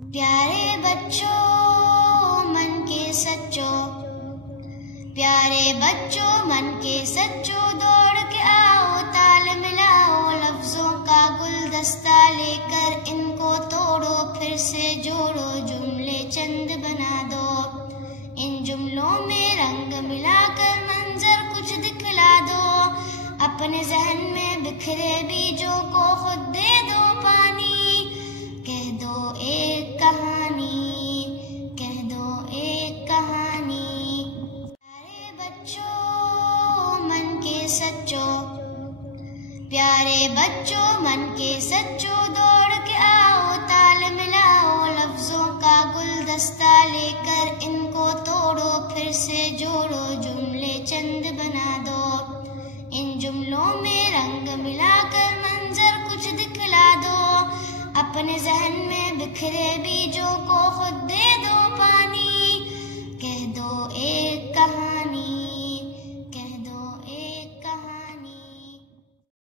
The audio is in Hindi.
प्यारे बच्चों मन के सच्चों, प्यारे बच्चों मन के सच्चों, दौड़ के आओ ताल मिलाओ, लफ्जों का गुलदस्ता लेकर इनको तोड़ो, फिर से जोड़ो, जुमले चंद बना दो, इन जुमलों में रंग मिलाकर मंजर कुछ दिखला दो, अपने जहन में बिखरे बीजों को खुद दे दो पानी, कह दो एक कहानी, कह दो एक कहानी। प्यारे बच्चों मन के सच्चों, प्यारे बच्चों मन के सच्चों, दौड़ के आओ ताल मिलाओ, लफ्जों का गुलदस्ता लेकर इनको तोड़ो, फिर से जोड़ो, जुमले चंद बना दो, इन जुमलों में रंग मिलाकर मंजर कुछ दिखला दो, अपने जहन में बिखरे बीजों को